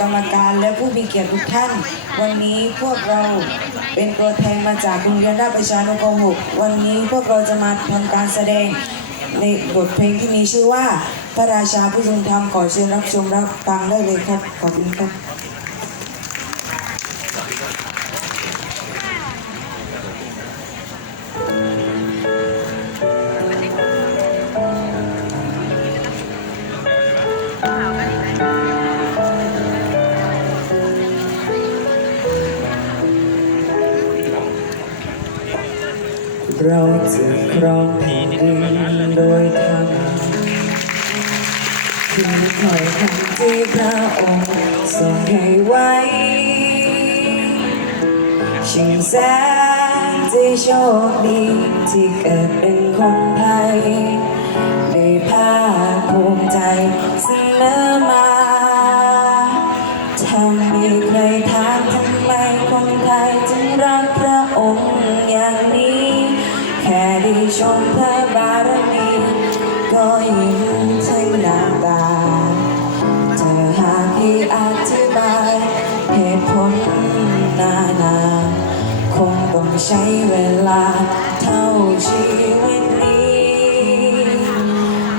กรรมการและผู้มีเกียรติทุกท่าน วันนี้พวกเราเป็นตัวแทนมาจากโรงเรียนราชประชานุเคราะห์หกวันนี้พวกเราจะมาทำการแสดงในบทเพลงที่มีชื่อว่า พระราชาผู้ทรงธรรมขอเชิญรับชมรับฟังได้เลยครับ ขอบคุณครับ เราจะครองแผ่นดินโดยธรรมคือถอยคำที่พระองค์ทรงให้ไว้ชิงแสนที่โชคดีที่เกิดเป็นคนไทยได้ภาคภูมิใจเสมอมา ชมพระบารมีก็ยิ้มทั้งน้ำตาเธอหากให้อธิบายเหตุผลนานา คงต้องใช้เวลาเท่าชีวิตนี้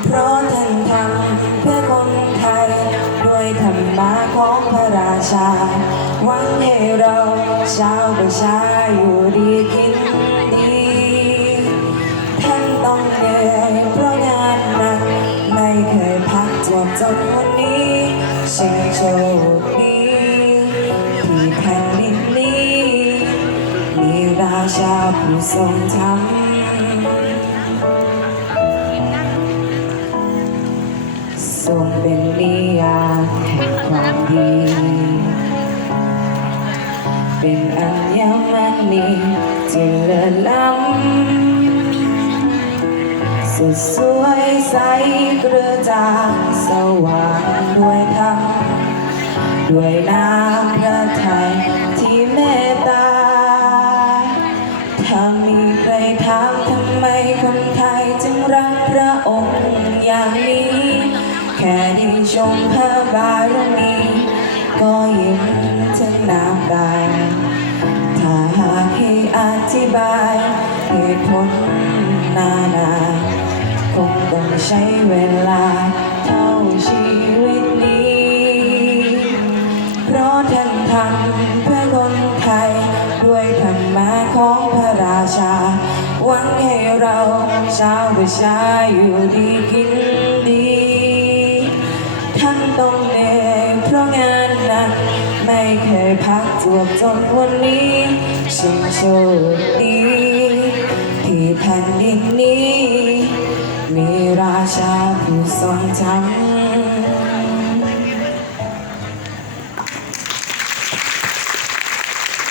เพราะท่านทำเพื่อคนไทยด้วยธรรมะของพระราชา หวังให้เราชาวประชาอยู่ดีกิน พักจวบจนวันนี้ช่างโชคดีที่แผ่นดินนี้ มีราชาผู้ทรงธรรมทรงเป็นนิยามแห่งความดี เป็นอัญมณีที่เลิศล้ำสุดสวยใสกระจ่าง สว่างด้วยธรรมด้วยน้ำพระทัยที่เมตตา ถ้ามีใครถามทำไมคนไทยจึงรักพระองค์อย่างนี้ แค่ได้ชมพระบารมี ก็ยิ้มทั้งน้ำตาถ้าหากให้อธิบายเหตุผลนานา คงต้องใช้เวลา ของพระราชา หวังให้เราชาวประชาอยู่ดีกินดี ท่านต้องเหนื่อยเพราะงานหนัก ไม่เคยพักจวบจนวันนี้ช่างโชคดีที่แผ่นดินนี้ มีราชาผู้ทรงธรรม